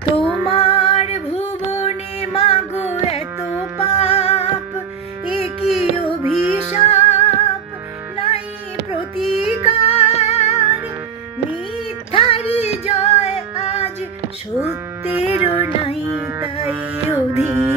তোমার ভুবনে মাগো এত পাপ, এ কি অভিশাপ, নাই প্রতিকার। মিথ্যারি জয় আজ, সত্যেরও নাই তাই অধিকার।